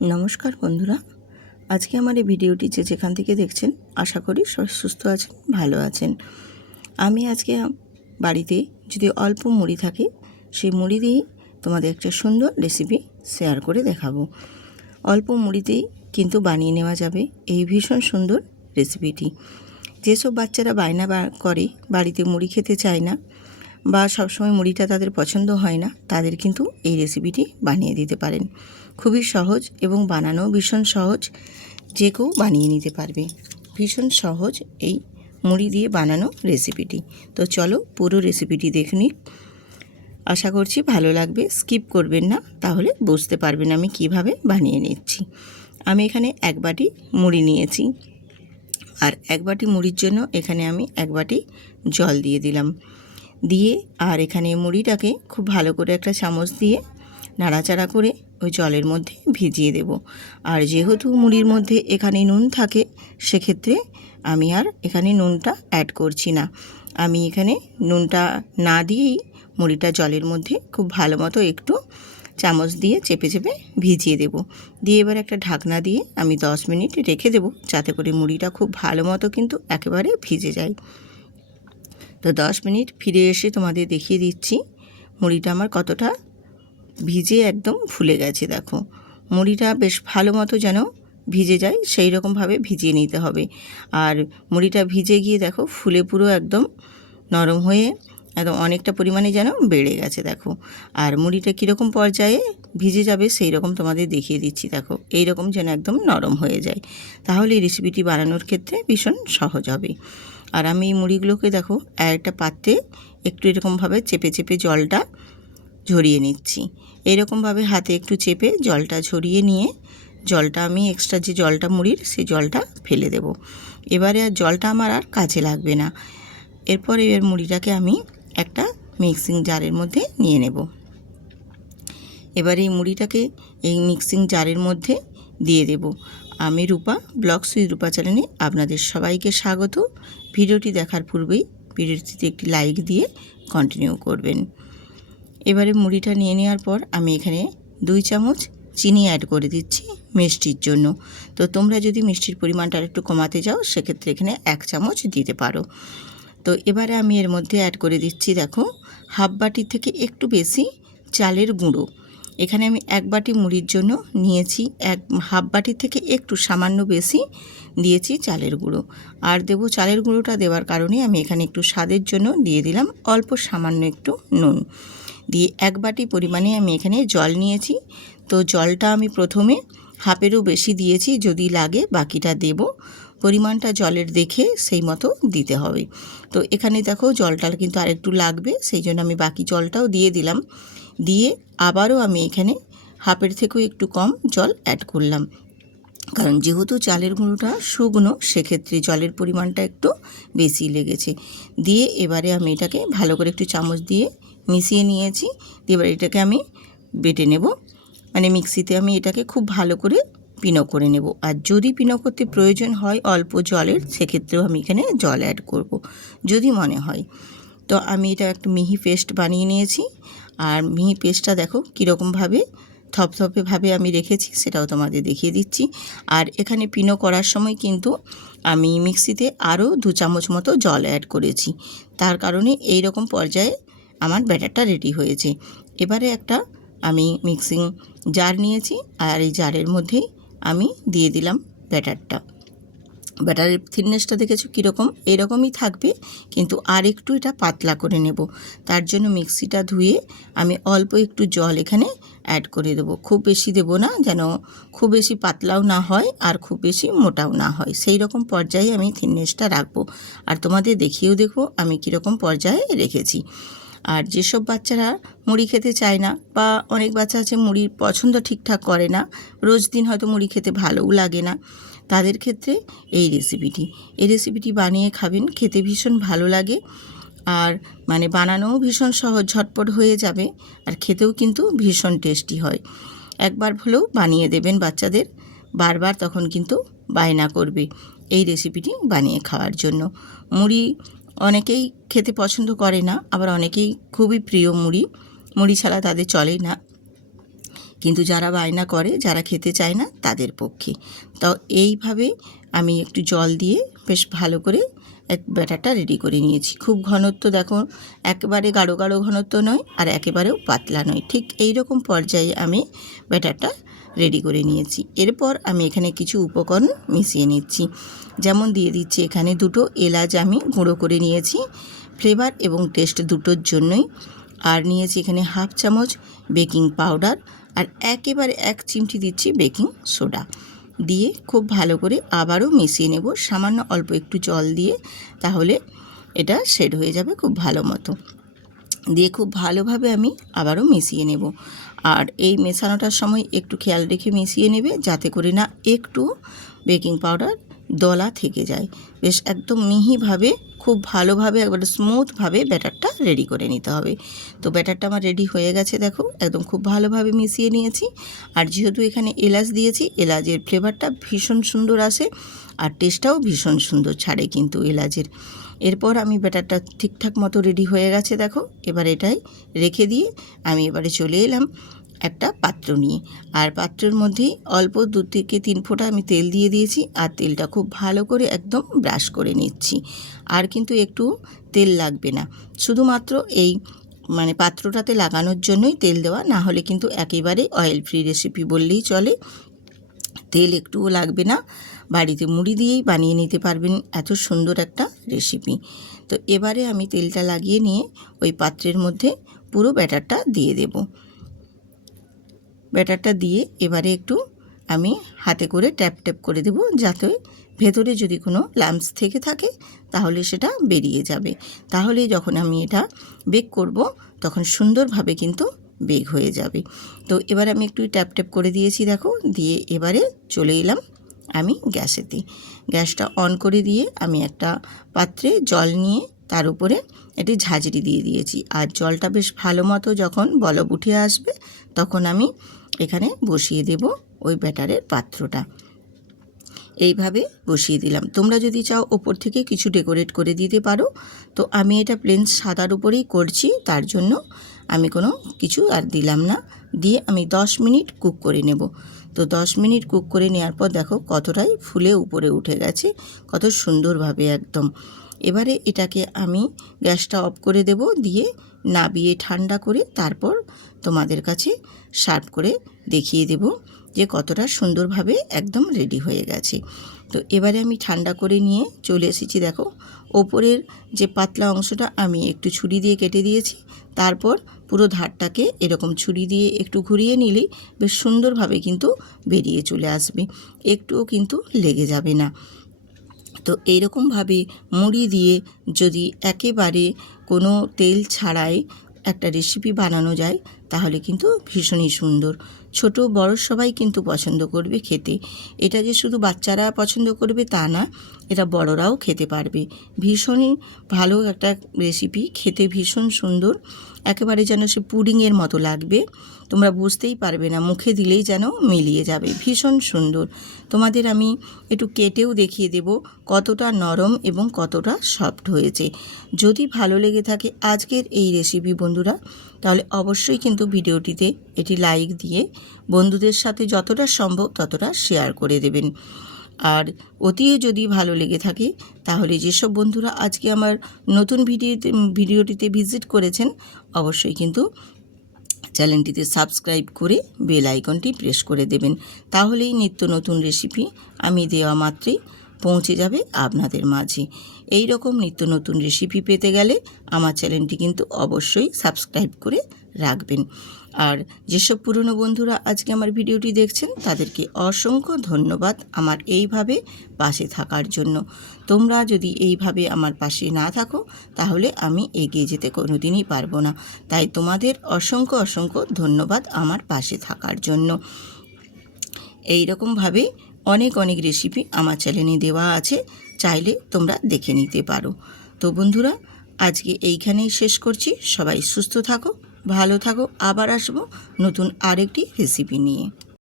নমস্কার বন্ধুরা, আজকে আমার এই ভিডিওটি যেখান থেকে দেখছেন আশা করি সবাই সুস্থ আছেন, ভালো আছেন। আমি আজকে বাড়িতে যদি অল্প মুড়ি থাকে সেই মুড়ি দিয়েই তোমাদের একটা সুন্দর রেসিপি শেয়ার করে দেখাবো। অল্প মুড়িতেই কিন্তু বানিয়ে নেওয়া যাবে এই ভীষণ সুন্দর রেসিপিটি। যেসব বাচ্চারা বায়না করে বাড়িতে মুড়ি খেতে চায় না বা সবসময় মুড়িটা তাদের পছন্দ হয় না, তাদের কিন্তু এই রেসিপিটি বানিয়ে দিতে পারেন। খুবই সহজ এবং বানানো ভীষণ সহজ, যে কেউ বানিয়ে নিতে পারবে। ভীষণ সহজ এই মুড়ি দিয়ে বানানো রেসিপিটি। তো চলো পুরো রেসিপিটি দেখে নিই। আশা করছি ভালো লাগবে, স্কিপ করবেন না, তাহলে বুঝতে পারবেন আমি কিভাবে বানিয়ে নিচ্ছি। আমি এখানে এক বাটি মুড়ি নিয়েছি, আর এক বাটি মুড়ির জন্য এখানে আমি এক বাটি জল দিয়ে দিলাম। দিয়ে আর এখানে মুড়িটাকে খুব ভালো করে একটা চামচ দিয়ে নাড়াচাড়া করে ওই জলের মধ্যে ভিজিয়ে দেব। আর যেহেতু মুড়ির মধ্যে এখানে নুন থাকে, সেক্ষেত্রে আমি আর এখানে নুনটা অ্যাড করছি না। আমি এখানে নুনটা না দিয়েই মুড়িটা জলের মধ্যে খুব ভালো মতো একটু চামচ দিয়ে চেপে চেপে ভিজিয়ে দেব। দিয়ে এবার একটা ঢাকনা দিয়ে আমি 10 মিনিট রেখে দেব, যাতে করে মুড়িটা খুব ভালো মতো কিন্তু একেবারে ভিজে যায়। তো 10 মিনিট ফিরে এসে তোমাদের দেখিয়ে দিচ্ছি মুড়িটা আমার কতটা ভিজে একদম ফুলে গেছে। দেখো, মুড়িটা বেশ ভালো মতো যেন ভিজে যায় সেই রকমভাবে ভিজিয়ে নিতে হবে। আর মুড়িটা ভিজে গিয়ে দেখো ফুলে পুরো একদম নরম হয়ে একদম অনেকটা পরিমাণে যেন বেড়ে গেছে। দেখো, আর মুড়িটা কীরকম পর্যায়ে ভিজে যাবে সেই রকম তোমাদের দেখিয়ে দিচ্ছি। দেখো, এই রকম যেন একদম নরম হয়ে যায়, তাহলে এই রেসিপিটি বানানোর ক্ষেত্রে ভীষণ সহজ হবে। আর আমি এই মুড়িগুলোকে দেখো একটা পাত্রে একটু এরকমভাবে চেপে চেপে জলটা ঝরিয়ে নিচ্ছি। এরকমভাবে হাতে একটু চেপে জলটা ঝরিয়ে নিয়ে জলটা আমি এক্সট্রা যে জলটা মুড়ির সেই জলটা ফেলে দেব। এবারে আর জলটা আমার আর কাজে লাগবে না। এরপর এর মুড়িটাকে আমি একটা মিক্সিং জারের মধ্যে নিয়ে নেব। এবার এই মুড়িটাকে এই মিক্সিং জারের মধ্যে দিয়ে দেব। আমি রূপা, ব্লগস উইথ রূপা চ্যানেলে আপনাদের সবাইকে স্বাগত। ভিডিওটি দেখার পূর্বেই ভিডিওটিতে একটি লাইক দিয়ে কন্টিনিউ করবেন। এবারে মুড়িটা নিয়ে নেওয়ার পর আমি এখানে 2 চামচ চিনি অ্যাড করে দিচ্ছি মিষ্টির জন্য। তো তোমরা যদি মিষ্টির পরিমাণটা একটু কমাতে যাও, সেক্ষেত্রে এখানে 1 চামচ দিতে পারো। তো এবারে আমি এর মধ্যে অ্যাড করে দিচ্ছি, দেখো, হাফ বাটি থেকে একটু বেশি চালের গুঁড়ো। এখানে আমি 1 বাটি মুড়ির জন্য নিয়েছি, হাফ বাটি থেকে একটু সামান্য বেশি দিয়েছি চালের গুঁড়ো। আর দেবো চালের গুঁড়োটা দেওয়ার কারণে আমি এখানে একটু স্বাদের জন্য দিয়ে দিলাম অল্প সামান্য একটু নুন। দিয়ে 1 বাটি পরিমাণে আমি এখানে জল নিয়েছি। তো জলটা আমি প্রথমে হাফেরও বেশি দিয়েছি, যদি লাগে বাকিটা দেব। পরিমাণটা জলের দেখে সেই মতো দিতে হবে। তো এখানে দেখো জলটা কিন্তু আরেকটু লাগবে, সেই জন্য আমি বাকি জলটাও দিয়ে দিলাম। দিয়ে আবারও আমি এখানে হাফের থেকেও একটু কম জল অ্যাড করলাম, কারণ যেহেতু চালের গুঁড়োটা শুকনো, সেক্ষেত্রে জলের পরিমাণটা একটু বেশি লেগেছে। দিয়ে এবারে আমি এটাকে ভালো করে একটু চামচ দিয়ে মিশিয়ে নিয়েছি। এবার এটাকে আমি বেটে নেব, মানে মিক্সিতে আমি এটাকে খুব ভালো করে পিনো করে নেব। আর যদি পিনো করতে প্রয়োজন হয় অল্প জলের, সেক্ষেত্রেও আমি এখানে জল অ্যাড করব যদি মনে হয়। তো আমি এটা একটা মিহি পেস্ট বানিয়ে নিয়েছি। আর মিহি পেস্টটা দেখো কীরকমভাবে থপথপেভাবে আমি রেখেছি, সেটাও তোমাদের দেখিয়ে দিচ্ছি। আর এখানে পিনো করার সময় কিন্তু আমি মিক্সিতে আরও 2 চামচ মতো জল অ্যাড করেছি, তার কারণে এই রকম পর্যায়ে আমার ব্যাটারটা রেডি হয়েছে। এবারে একটা আমি মিক্সিং জার নিয়েছি, আর এই জারের মধ্যেই আমি দিয়ে দিলাম ব্যাটারটা। ব্যাটারের থিকনেসটা দেখেছো কীরকম, এরকমই থাকবে, কিন্তু আর একটু এটা পাতলা করে নেব। তার জন্য মিক্সিটা ধুয়ে আমি অল্প একটু জল এখানে অ্যাড করে দেবো। খুব বেশি দেব না, যেন খুব বেশি পাতলাও না হয় আর খুব বেশি মোটাও না হয়, সেই রকম পর্যায়ে আমি থিকনেসটা রাখবো। আর তোমাদের দেখিয়েও দেখো আমি কীরকম পর্যায়ে রেখেছি। আর যেসব বাচ্চারা মুড়ি খেতে চায় না, বা অনেক বাচ্চা আছে মুড়ির পছন্দ ঠিকঠাক করে না, রোজ দিন হয়তো মুড়ি খেতে ভালোও লাগে না, তাদের ক্ষেত্রে এই রেসিপিটি বানিয়ে খাবেন, খেতে ভীষণ ভালো লাগে। আর মানে বানানোও ভীষণ সহজ, ঝটপট হয়ে যাবে, আর খেতেও কিন্তু ভীষণ টেস্টি হয়। একবার হলেও বানিয়ে দেবেন বাচ্চাদের, বারবার তখন কিন্তু বায়না করবে এই রেসিপিটি বানিয়ে খাওয়ার জন্য। মুড়ি অনেকেই খেতে পছন্দ করে না, আবার অনেকেই খুবই প্রিয় মুড়ি ছাড়া তাদের চলেই না। কিন্তু যারা বায়না করে, যারা খেতে চায় না, তাদের পক্ষে। তো এইভাবে আমি একটু জল দিয়ে বেশ ভালো করে ব্যাটারটা রেডি করে নিয়েছি। খুব ঘনত্ব দেখো, একেবারে গাঢ় গাঢ় ঘনত্ব নয়, আর একেবারেও পাতলা নয়, ঠিক এই রকম পর্যায়ে আমি ব্যাটারটা রেডি করে নিয়েছি। এরপর আমি এখানে কিছু উপকরণ মিশিয়ে নিচ্ছি। যেমন দিয়ে দিচ্ছি এখানে 2টো এলাচ আমি গুঁড়ো করে নিয়েছি, ফ্লেভার এবং টেস্ট দুটোর জন্যই। আর নিয়েছি এখানে 1/2 চামচ বেকিং পাউডার, আর একেবারে 1 চিমটি দিচ্ছি বেকিং সোডা। দিয়ে খুব ভালো করে আবারও মিশিয়ে নেব, সামান্য অল্প একটু জল দিয়ে, তাহলে এটা সেট হয়ে যাবে খুব ভালো মতো। দিয়ে খুব ভালোভাবে আমি আবারও মিশিয়ে নেব। আর এই মেশানোটার সময় একটু খেয়াল রেখে মিশিয়ে নেবে, যাতে করে না একটু বেকিং পাউডার দলা থেকে যায়। বেশ একদম মিহিভাবে, খুব ভালোভাবে, একবারে স্মুথভাবে ব্যাটারটা রেডি করে নিতে হবে। তো ব্যাটারটা আমার রেডি হয়ে গেছে, দেখো একদম খুব ভালোভাবে মিশিয়ে নিয়েছি। আর যেহেতু এখানে এলাচ দিয়েছি, এলাচের ফ্লেভারটা ভীষণ সুন্দর আসে, আর টেস্টটাও ভীষণ সুন্দর ছাড়ে কিন্তু এলাচের। এরপর আমি ব্যাটারটা ঠিকঠাক মতো রেডি হয়ে গেছে, দেখো। এবার এটাই রেখে দিয়ে আমি এবারে চলে এলাম একটা পাত্র নিয়ে। আর পাত্রের মধ্যেই অল্প 2 থেকে 3 ফোঁটা আমি তেল দিয়ে দিয়েছি, আর তেলটা খুব ভালো করে একদম ব্রাশ করে নিচ্ছি। আর কিন্তু একটু তেল লাগবে না, শুধুমাত্র এই পাত্রটাতে লাগানোর জন্যই তেল দেওয়া, না হলে কিন্তু একেবারে অয়েল ফ্রি রেসিপি বললেই চলে। তেল একটুও লাগবে না, বাড়িতে মুড়ি দিয়েই বানিয়ে নিতে পারবেন এত সুন্দর একটা রেসিপি। তো এবারে আমি তেলটা লাগিয়ে নিয়ে ওই পাত্রের মধ্যে পুরো ব্যাটারটা দিয়ে দেব। ব্যাটারটা দিয়ে এবারে একটু আমি হাতে করে ট্যাপ ট্যাপ করে দেব, যাতে ভেতরে যদি কোনো লাম্পস থেকে থাকে তাহলে সেটা বেরিয়ে যাবে। তাহলে যখন আমি এটা বেক করব তখন সুন্দরভাবে কিন্তু বেক হয়ে যাবে। তো এবার আমি একটু ট্যাপ ট্যাপ করে দিয়েছি, দেখো। দিয়ে এবারে চলে এলাম আমি গ্যাসেতে। গ্যাসটা অন করে দিয়ে আমি একটা পাত্রে জল নিয়ে তার উপরে একটি ঝাঁঝরি দিয়ে দিয়েছি। আর জলটা বেশ ভালো মতো যখন বলক উঠে আসবে, তখন আমি এখানে বসিয়ে দেব ওই ব্যাটারের পাত্রটা। এইভাবে বসিয়ে দিলাম। তোমরা যদি চাও ওপর থেকে কিছু ডেকোরেট করে দিতে পারো। তো আমি এটা প্লেন সাদার উপরেই করছি, তার জন্য আমি কোনো কিছু আর দিলাম না। দিয়ে আমি 10 মিনিট কুক করে নেব। তো 10 মিনিট কুক করে নেওয়ার পর দেখো কতটাই ফুলে উপরে উঠে গেছে, কত সুন্দরভাবে একদম। এবারে এটাকে আমি গ্যাসটা অফ করে দেব, দিয়ে নাবিয়ে ঠান্ডা করে তারপর তোমাদের কাছে সার্ভ করে দেখিয়ে দেব যে কতটা সুন্দরভাবে একদম রেডি হয়ে গেছে। তো এবারে আমি ঠান্ডা করে নিয়ে চলে এসেছি, দেখো। ওপরের যে পাতলা অংশটা আমি একটু ছুরি দিয়ে কেটে দিয়েছি, তারপর পুরো ধারটাকে এরকম ছুরি দিয়ে একটু ঘুরিয়ে নিলেই বেশ সুন্দরভাবে কিন্তু বেরিয়ে চলে আসবে, একটুও কিন্তু লেগে যাবে না। তো এইরকমভাবে মুড়ি দিয়ে যদি একেবারে কোনো তেল ছাড়াই একটা রেসিপি বানানো যায়, তাহলে কিন্তু ভীষণই সুন্দর। ছোট বড় সবাই কিন্তু পছন্দ করবে খেতে। এটা যে শুধু বাচ্চারা পছন্দ করবে তা না, এটা বড়রাও খেতে পারবে। ভীষণই ভালো একটা রেসিপি, খেতে ভীষণ সুন্দর, একেবারে যেন সে পুডিংয়ের মতো লাগবে। তোমরা বুঝতেই পারবে না, মুখে দিলেই যেন মিলিয়ে যাবে, ভীষণ সুন্দর। তোমাদের আমি একটু কেটেও দেখিয়ে দেব কতটা নরম এবং কতটা সফট হয়েছে। যদি ভালো লেগে থাকে আজকের এই রেসিপি বন্ধুরা, তাহলে অবশ্যই কিন্তু ভিডিওটিতে এটি লাইক দিয়ে বন্ধুদের সাথে যতটা সম্ভব ততটা শেয়ার করে দেবেন। আর অতি যদি ভালো লেগে থাকে, তাহলে যেসব বন্ধুরা আজকে আমার নতুন ভিডিওটিতে ভিজিট করেছেন, অবশ্যই কিন্তু চ্যানেলটিতে সাবস্ক্রাইব করে বেল আইকনটি প্রেস করে দেবেন। তাহলেই নিত্য নতুন রেসিপি আমি দেওয়া মাত্রই পৌঁছে যাবে আপনাদের মাঝে। এই রকম নিত্য নতুন রেসিপি পেতে গেলে আমার চ্যানেলটি কিন্তু অবশ্যই সাবস্ক্রাইব করে রাখবেন। আর যেসব পুরনো বন্ধুরা আজকে আমার ভিডিওটি দেখছেন, তাদেরকে অসংখ্য ধন্যবাদ আমার এইভাবে পাশে থাকার জন্য। তোমরা যদি এইভাবে আমার পাশে না থাকো, তাহলে আমি এগিয়ে যেতে কোনোদিনই পারবো না। তাই তোমাদের অসংখ্য অসংখ্য ধন্যবাদ আমার পাশে থাকার জন্য। এই রকমভাবে অনেক অনেক রেসিপি আমার চ্যানেলে দেওয়া আছে, চাইলে তোমরা দেখে নিতে পারো। তো বন্ধুরা, আজকে এইখানেই শেষ করছি। সবাই সুস্থ থাকো, ভালো থাকো। আবার আসবো নতুন আরেকটি রেসিপি নিয়ে।